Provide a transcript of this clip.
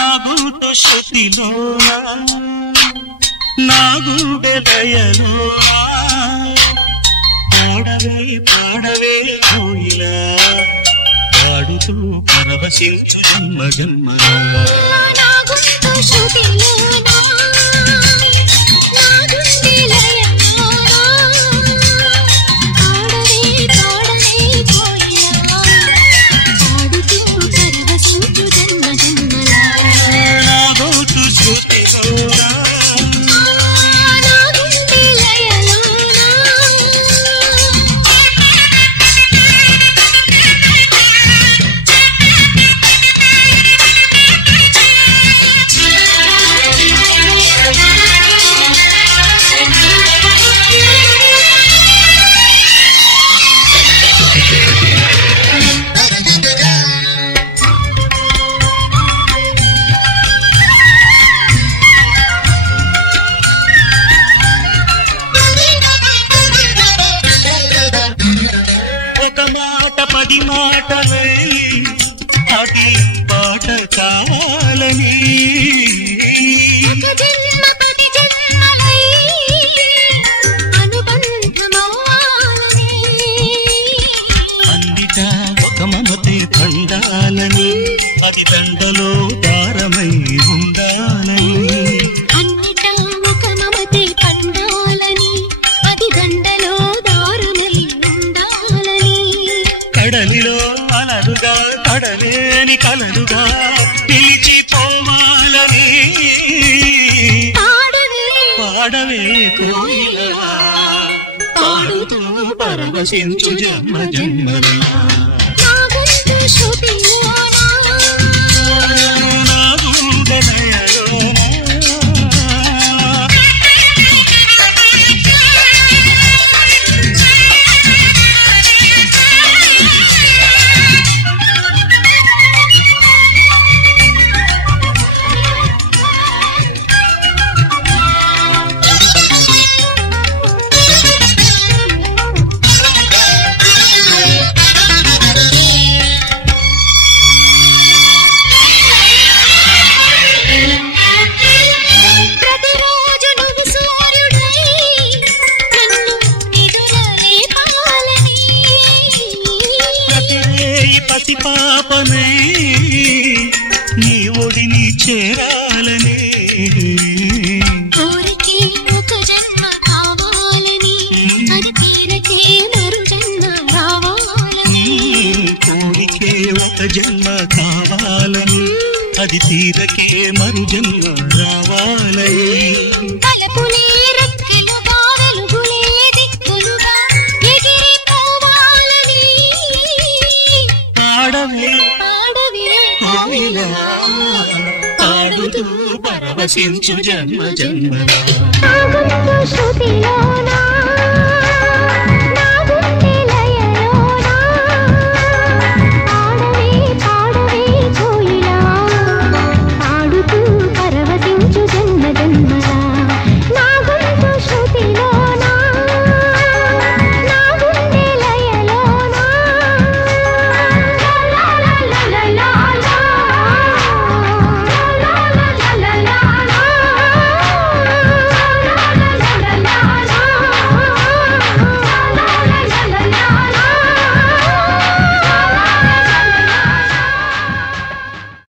నాగుంట శృతిలోనా నా గుండె దయలోనా పాడవే పాడవే కోయిలా పాడుతూ పరవశించు జన్మ జన్మలా నాగుంట శృతిలోనా నా గుండె దయలోనా పాడవే పాడవే కోయిలా పాడుతూ పరవశించు జన్మ జన్మలా నాగుంట శృతిలోనా పది మాటలై అది పాట కావాలని అన్నిటా ఒక మమతే పండాలని అది దండలో దారమై ఉండాలని అన్నిటా ఒక మమతే పండాలని అది దండలో దారమై ఉండాలని కడలిలో అలలుగా కడలేని కలలుగా పిలిచిపోవాలని పాడవే కోయిలా పాడుతూ పరవశించు జన్మ జన్మలా నాగుంట శృతిలోనా నా గుండె దయలోనా పాపనై నీ ఒడిని చేరాలని కోరికే ఒక జన్మ కావాలని అది తీరకే మరు జన్మ రావాలని కోరికే ఒక జన్మ కావాలని అది తీరకే మరు జన్మ రావాలని తలపులే రెక్కలుగా వెలుగులే దిక్కులుగా ఎగిరిపోవాలని పాడవే కోయిలా పాడుతూ పరవశించు జన్మ జన్మలా నాగుంట శృతిలోనా